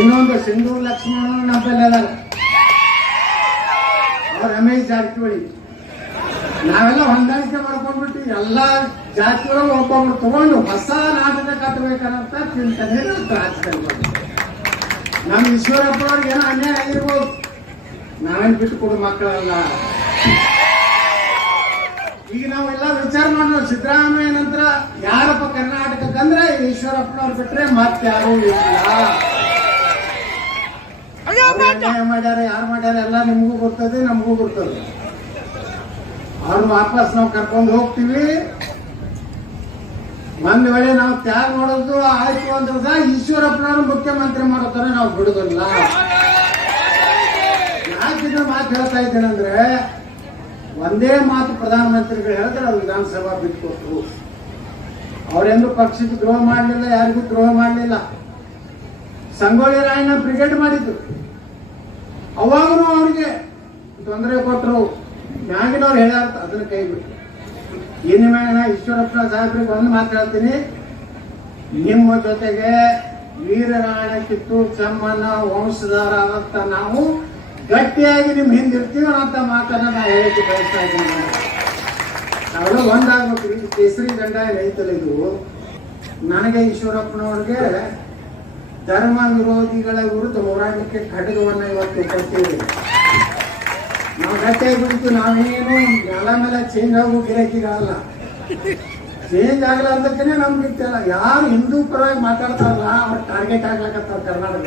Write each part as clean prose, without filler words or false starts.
ಇನ್ನೊಂದು ಸಿಂಧೂರು ಲಕ್ಷ್ಮಣ ನಮ್ಮಲ್ಲಿ ಅದಲ್ಲ, ಅವ್ರ ರಮೇಶ್ ಜಾರಕಿಹೊಳಿ. ನಾವೆಲ್ಲ ಹೊಂದಾಣಿಕೆ ಮಾಡ್ಕೊಂಡ್ಬಿಟ್ಟು ಎಲ್ಲ ಜಾತಿಯೊಳಗೆ ಒಬ್ಬೊಬ್ರು ತಗೊಂಡು ಹೊಸ ನಾಟಕ ಕಟ್ಟಬೇಕನ್ನಂತ ಚಿಂತನೆ ರಾಜಕಾರಣ. ನಮ್ಮ ಈಶ್ವರಪ್ಪ ಅವ್ರಿಗೆ ಏನೋ ಅನ್ಯಾಯ ಆಗಿರ್ಬೋದು, ನಾವೇನು ಬಿಟ್ಟು ಕೊಡೋ ಮಕ್ಕಳಲ್ಲ. ಈಗ ನಾವೆಲ್ಲ ವಿಚಾರ ಮಾಡೋಣ, ಸಿದ್ದರಾಮಯ್ಯ ನಂತರ ಯಾರಪ್ಪ ಕರ್ನಾಟಕಕ್ಕಂದ್ರೆ ಈಶ್ವರಪ್ಪನವ್ರು ಬಿಟ್ರೆ ಮತ್ತೆ ಯಾರೂ ಇಲ್ಲ. ಅನ್ಯಾಯ ಮಾಡ್ಯಾರ, ಯಾರು ಮಾಡ್ಯಾರ ಎಲ್ಲ ನಿಮಗೂ ಗೊತ್ತದೆ, ನಮಗೂ ಗೊತ್ತದೆ. ಅವ್ರನ್ನ ವಾಪಸ್ ನಾವು ಕರ್ಕೊಂಡು ಹೋಗ್ತೀವಿ. ಒಂದ್ ವೇಳೆ ನಾವು ತ್ಯಾಗ ಮಾಡೋದು ಆಯ್ತು ಅಂದ್ರೆ ಈಶ್ವರಪ್ಪನವ್ರು ಮುಖ್ಯಮಂತ್ರಿ ಮಾಡೋತರ ನಾವು ಬಿಡುದಿಲ್ಲ. ಯಾಕಿದ್ರೆ ಮಾತು ಹೇಳ್ತಾ ಇದ್ದೇನೆಂದ್ರೆ, ಒಂದೇ ಮಾತು ಪ್ರಧಾನಮಂತ್ರಿಗಳು ಹೇಳಿದ್ರೆ ಅವ್ರು ವಿಧಾನಸಭಾ ಬಿಟ್ಕೊಟ್ರು. ಅವರೆಂದು ಪಕ್ಷಕ್ಕೆ ದ್ರೋಹ ಮಾಡಲಿಲ್ಲ, ಯಾರಿಗೂ ದ್ರೋಹ ಮಾಡಲಿಲ್ಲ. ಸಂಗೊಳ್ಳಿ ರಾಯಣ್ಣ ಬ್ರಿಗೇಡ್ ಮಾಡಿದ್ರು, ಅವಾಗೂ ಅವ್ರಿಗೆ ತೊಂದರೆ ಕೊಟ್ಟರು. ಮ್ಯಾಗಿನವ್ರು ಹೇಳ್ಯಾರ, ಅದನ್ನ ಕೈ ಬಿಟ್ಟು. ಇನ್ನು ಮೇಲೆ ಈಶ್ವರಪ್ಪ ಸಾಹೇಬ್ರಿಗೆ ಒಂದು ಮಾತು ಹೇಳ್ತೀನಿ, ನಿಮ್ಮ ಜೊತೆಗೆ ವೀರರಾಯಣ ಕಿತ್ತೂರು ಚೆಮ್ಮಣ್ಣ ವಂಶಧಾರ ಅಂತ ನಾವು ಗಟ್ಟಿಯಾಗಿ ನಿಮ್ ಹಿಂದಿರ್ತೀವಿ ಅಂತ ಮಾತನ್ನ ನಾವು ಹೇಳಕ್ಕೆ ಬಯಸ್ತಾ ಇದ್ದೀನಿ. ನಾವೆಲ್ಲ ಒಂದಾಗ್ಬೇಕು. ಇದು ಕೇಸರಿ ದಂಡ ರೈತಲ್ಲ, ಇದು ನನಗೆ ಈಶ್ವರಪ್ಪನವ್ರಿಗೆ ಧರ್ಮ ವಿರೋಧಿಗಳ ವಿರುದ್ಧ ಹೋರಾಟಕ್ಕೆ ಖಡ್ಗವನ್ನ ಇವತ್ತು ಕೊಡ್ತೀವಿ. ನಾವು ಗಟ್ಟಿಯಾಗಿ ಬಿಡ್ತೀವಿ. ನಾವೇನು ನೆಲ ಮೇಲೆ ಚೇಂಜ್ ಆಗೋ ಗಿರಾಕಿಗಳಲ್ಲ, ಚೇಂಜ್ ಆಗಲ್ಲ ಅಂತಕ್ಕೇ ನಮ್ಗೆ ಇರ್ತಲ್ಲ. ಯಾರು ಹಿಂದೂ ಪರವಾಗಿ ಮಾತಾಡ್ತಾರಲ್ಲ ಅವ್ರ ಟಾರ್ಗೆಟ್ ಆಗ್ಲಕತ್ತಾರ. ಕರ್ನಾಟಕ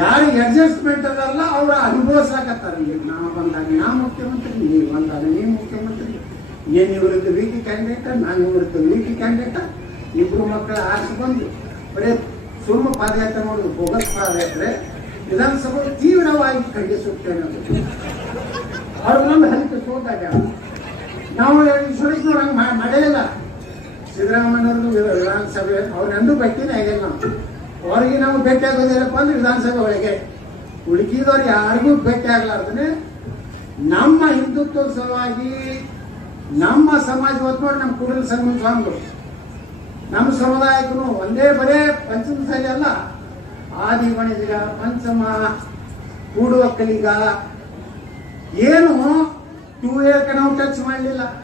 ಯಾರು ಅಡ್ಜಸ್ಟ್ಮೆಂಟ್ ಅದಲ್ಲ ಅವ್ರು ಅನುಭವಿಸ್ಲಾಕತ್ತಾರ. ನಾವು ಬಂದಾಗ ನಾ ಮುಖ್ಯಮಂತ್ರಿ, ನೀವು ಬಂದಾಗ ನೀವು ಮುಖ್ಯಮಂತ್ರಿ, ಏನ್ ಇವರದ್ದು ವೀಕಿ ಕ್ಯಾಂಡಿಡೇಟ್, ನಾನು ಇವರದ್ದು ವೀಕಿ ಕ್ಯಾಂಡಿಡೇಟ್. ಇಬ್ರು ಮಕ್ಕಳ ಆಸೆ ಬಂದು ಬರೀ ಸುಮ್ಮ ಪಾದಯಾತ್ರೆ ಮಾಡೋದು, ಬೋಗಸ್ ಪಾದಯಾತ್ರೆ. ವಿಧಾನಸಭೆ ತೀವ್ರವಾಗಿ ಖಂಡಿಸುತ್ತೇನೆ. ಅವ್ರು ನಮ್ಮ ಹಲಿಕೆ ಸೋತಾಗ ನಾವು ಈಶ್ವರೇಶ್ವರ ಹಂಗೆ ಮಾಡಲಿಲ್ಲ. ಸಿದ್ದರಾಮಯ್ಯವ್ರದ್ದು ವಿಧಾನಸಭೆ ಅವ್ರೆಂದೂ ಭೇಟಿನೇ ಆಗಿಲ್ಲ. ನಾವು ಅವ್ರಿಗೆ ನಾವು ಭೇಟಿ ಆಗೋದಿಲ್ಲಪ್ಪ ಅಂದ್ರೆ ವಿಧಾನಸಭೆ ಒಳಗೆ. ಉಳುಕಿದವ್ರು ಯಾರಿಗೂ ಭೇಟಿ ಆಗ್ಲಾರ್ದೇ ನಮ್ಮ ಹಿಂದುತ್ವ ಸಲುವಾಗಿ ನಮ್ಮ ಸಮಾಜ ಹೊತ್ತು ನೋಡಿ, ನಮ್ಮ ಕೂಡಲ ಸಂಗಮ ಸ್ವಾಮಿಗಳು, ನಮ್ಮ ಸಮುದಾಯಕ್ಕೂ ಒಂದೇ ಬರೇ ಪಂಚಮಸಾಲಿ ಅಲ್ಲ, ಆದಿ ಗಣೇಶ, ಪಂಚಮ, ಕೂಡುವ ಕಲಿಗ ಏನು 2A ನಾವು ಟಚ್ ಮಾಡಲಿಲ್ಲ.